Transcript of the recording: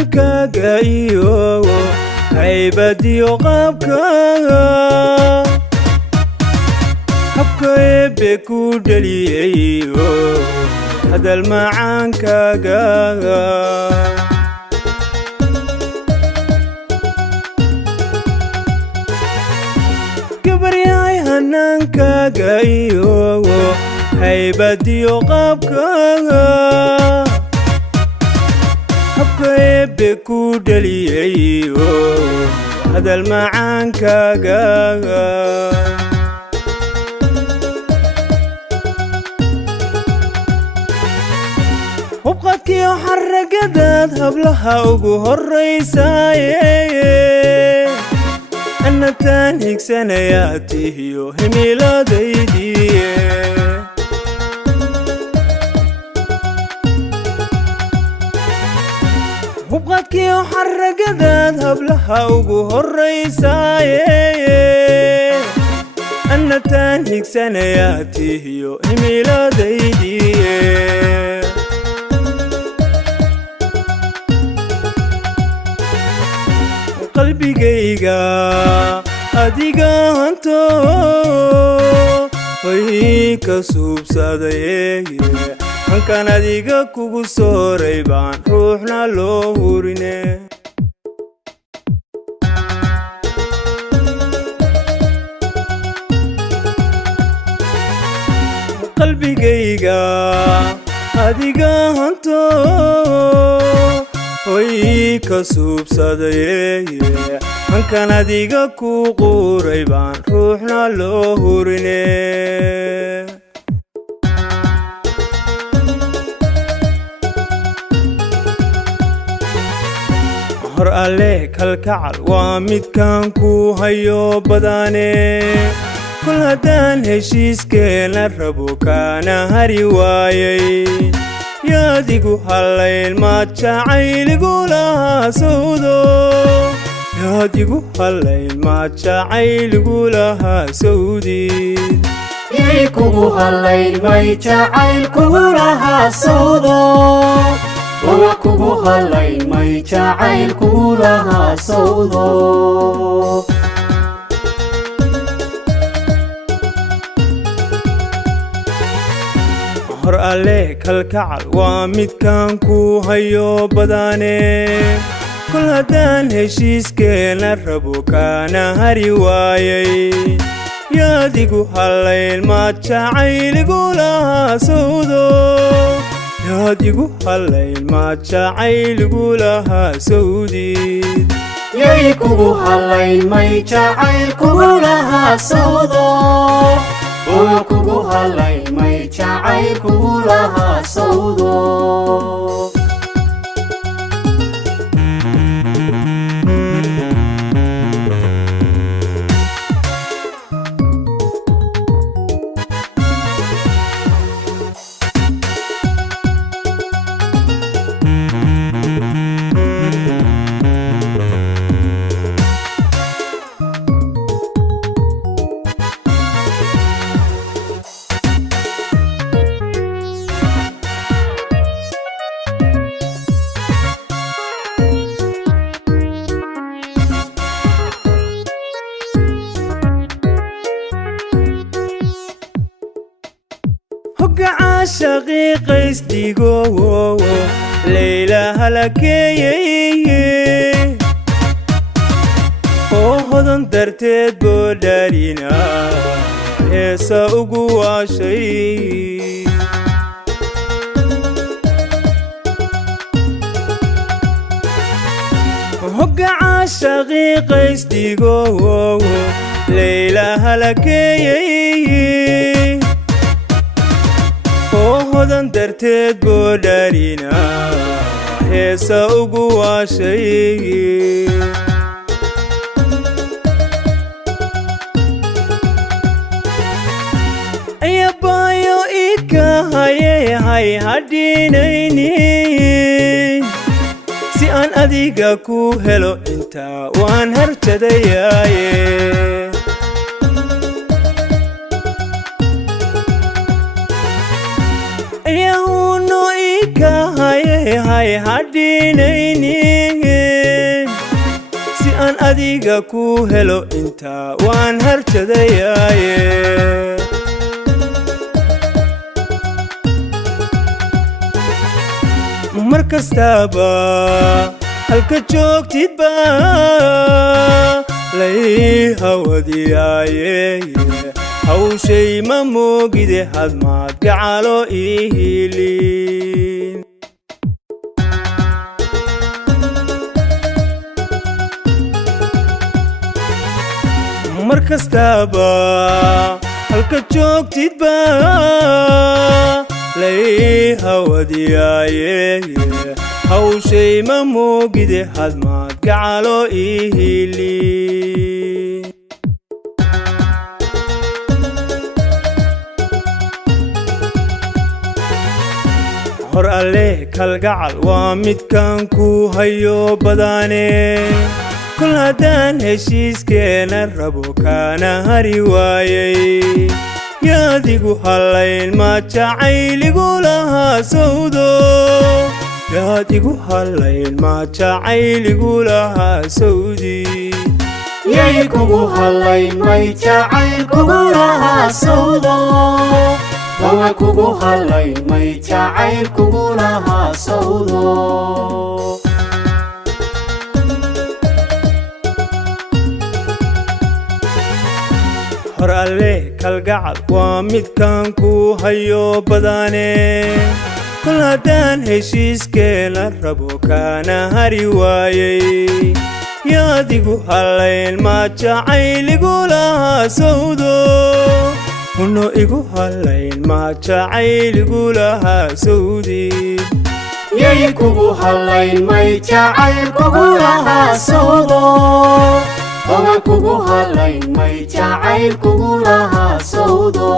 hannaankaaga iyo haybadiyo qaabkaaga habka eebbe ku dhaliyey hadal macaankaaga gabaryahay hannaankaaga iyo haybadiyo qaabkaaga habka eebbe ku dhaliyey hadal macaankaaga hubqadkiyo xaragadaad hablaha ugu horraysaaye annataan higsanayaa tihiyo himiladaydiye hubqadkiyo xaragadaad hablaha ugu horraysaaye annataan higsanayaa tihiyo himiladaydiye qalbigayga adiga hanto way ka suubsaday hankan adiga kugu sooray baan ruuxna loo hurine qalbigayga adiga hanto way ka suubsaday hankan adiga ku quuray baan ruuxna loo hurine hor alle kalkacal waa midkaan ku hayo badane kol haddaan heshiiskeena rabo kaana hari waayay yaadigu hallayn maad jacayligu lahaa sawdo yaadigu hallayn maad jacayligu lahaa sawdid yay kugu hallayn may jacaylkugu lahaa sawdo waa kugu hallayn may jacaylkugu lahaa sawdo hor alle kalkacal waa midkaan ku hayo badane kol haddaan heshiiskeena rabo kaana hari waayay yaadigu hallayn maad jacayligu lahaa sawdo yaadigu hallayn maad jacayligu lahaa sawdid yay kugu hallayn may jacaylkugu lahaa sawdo waa kugu hallayn may jacaylkugu lahaa sawdo shaqiiqaysdigo layla halakeeyey oo hodan darteed boo dhalina heesa ugu waashay hoggaca shaqiiqaysdigo layla halakeeyey hodan darteed boo dhalina heesa ugu waashay ayabaayo ika hayay hadhinaynin si aan adiga ku helo intaa waan harjadayaaye yahuno ika hayay hadhinaynin aan adiga ku helo intaa waan harjadayaaye mar kastaba halka joogtidba lay hawadiyaaye hawshay ma moogide hadmaad gacalo ii hiilin mar kastaba halka joogtidba lay hawadiyaaye hawshay ma moogide hadmaad gacalo ii hiilin hor alle kalgacal waa midkan ku hayo badane kul haddaan heshiiskeena rabo kaana hari waayay yaadigu hallayn ma jacayligu lahaa sawdo yaadigu hallayn ma jacayligu lahaa sawdi yay kugu hallayn may jacaylkugu lahaa sawdo wawa kugu hallayn may jacaylkugu lahaa sawdo hor alle kalgacal waa midkan ku hayo badane kul haddaan heshiiskeena rabo kaana hari waayay yaadigu hallayn ma jacayligu lahaa sawdo huno igu hallayn ma jacayligu lahaa sawdi yay kugu hallayn may jacaylkugu lahaa sawdo wawa kugu hallayn may jacaylkugu lahaa sawdo